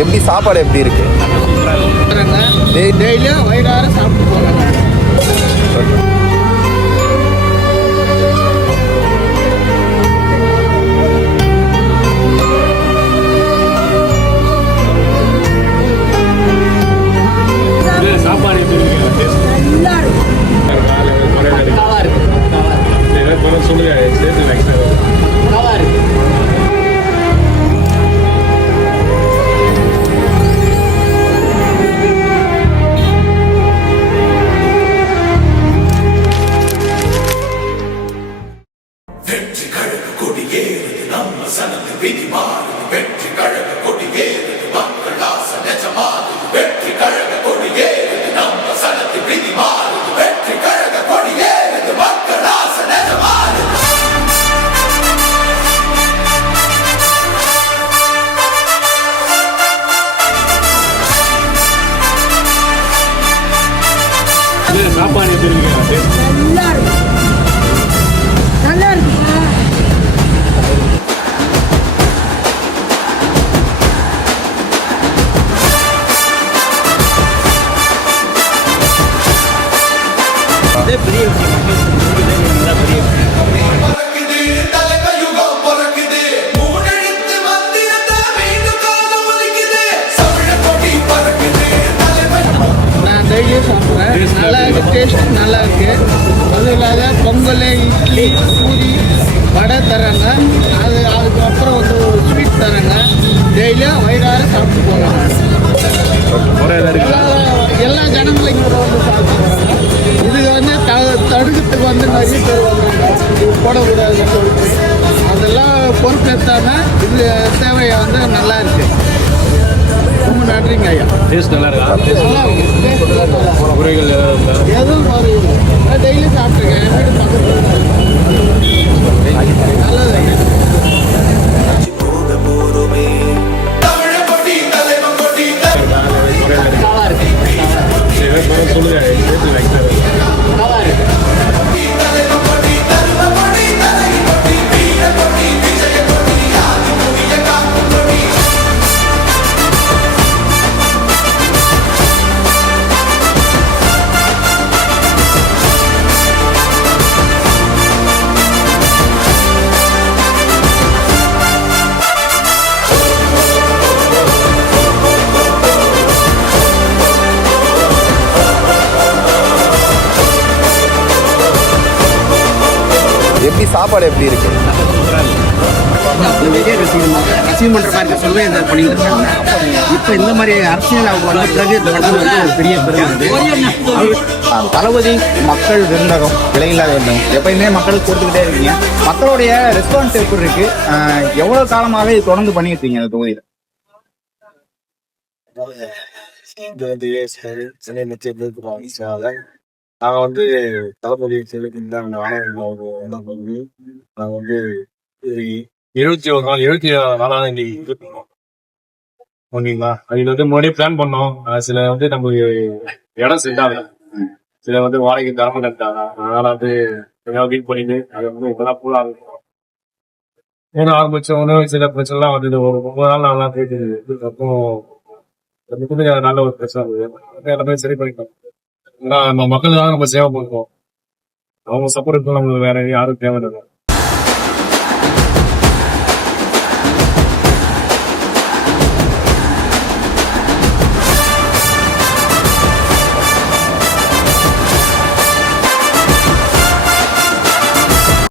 எப்படி சாப்பாடு எப்படி இருக்கு? டெய்லியும் வயிறார சாப்பிட்டு போறாங்க. சாப்பாடு சொல்லுங்க சேர்த்து வெற்றி கழக கொடியேறுது நம்ம சனத்து விதி மாறுது வெற்றி கழக கொடியேறுது மக்கள் ஆசை நிஜமாறுது வெற்றி கழக கொடியேறுது நம்ம சனத்து விதி மாறுது வெற்றி கழக கொடியேறுது மக்கள் ஆசை நிஜமாறுது சாப்பாடு எப்படி இருக்கு? நல்லா இருக்கு. பெரிய நான் டெய்லியும் சாப்பிட்றேன். நல்லா இருக்கு, டேஸ்ட் நல்லா இருக்கு. அதுவும் இல்லாத பொங்கல், இட்லி, பூரி, வடை தராங்க. அதுக்கப்புறம் வந்து ஸ்வீட் தராங்க. டெய்லியும் வயிறார சாப்பிட்டு போகிறாங்க. எல்லா ஜனங்களும் இங்கே வந்து சாப்பிட்டு போகிறாங்க. இது வந்து தடுக்கிறதுக்கு வந்து நிறைய பேர் வந்தாங்க. இது போடக்கூடாதுன்னு சொல்லிட்டு அதெல்லாம் பொறுப்பேற்றாங்க. இது சேவையை வந்து நல்லா இருக்கு. ரொம்ப நன்றிங்க ஐயா. டேஸ்ட் நல்லா இருக்கா? குறைகள் எதுவும் நான் டெய்லி சாப்பிட்ருக்கேன். என் வீடு பக்கத்தில் நல்லது. சொல்லுங்க எப்படி சாப்பாடு எப்படி இருக்கு? விஜய் ரசிகர் மன்ற மாதிரி சொல்லவே இந்த பண்ணிட்டு இருக்காங்க. இப்போ இந்த மாதிரி அரசியல் அவங்க வந்த பிறகு இந்த படத்தில் வந்து ஒரு பெரிய பெருமை. தளபதி மக்கள் விருந்தகம் விலையில்லா வேண்டும் எப்பயுமே மக்களுக்கு கொடுத்துக்கிட்டே இருக்கீங்க. மக்களுடைய ரெஸ்பான்ஸ் எப்படி இருக்கு? எவ்வளவு காலமாகவே இது தொடர்ந்து பண்ணிட்டு இருக்கீங்க அந்த தொகுதியில்? நாங்கள் வந்து தளபதி செல்லுக்கு நாங்கள் வந்து 74 இன்னைக்கு ஓகேங்களா. அதில் வந்து முன்னாடியே பிளான் பண்ணோம். சில வந்து நமக்கு இடம் செட் ஆகல, சில வந்து வாடகை தரம கட்டாங்க. அதனால வந்து வீட் பண்ணிட்டு அதை வந்து இப்பதான் பூரா ஆரம்பிச்சோம். ஏன்னா ஆரம்பிச்சோன்னு சில பிரச்சனைலாம் வந்து ஒரு 9 நாள் நல்லா போயிட்டு அப்புறம் நல்ல ஒரு பிரச்சனை இருந்தது. எல்லாமே சரி பண்ணிட்டோம். ஏன்னா நம்ம மக்களுக்காக நம்ம சேவை பண்ணுவோம். அவங்க சப்போர்ட் நம்மளுக்கு வேற யாரும் தேவையில்லை.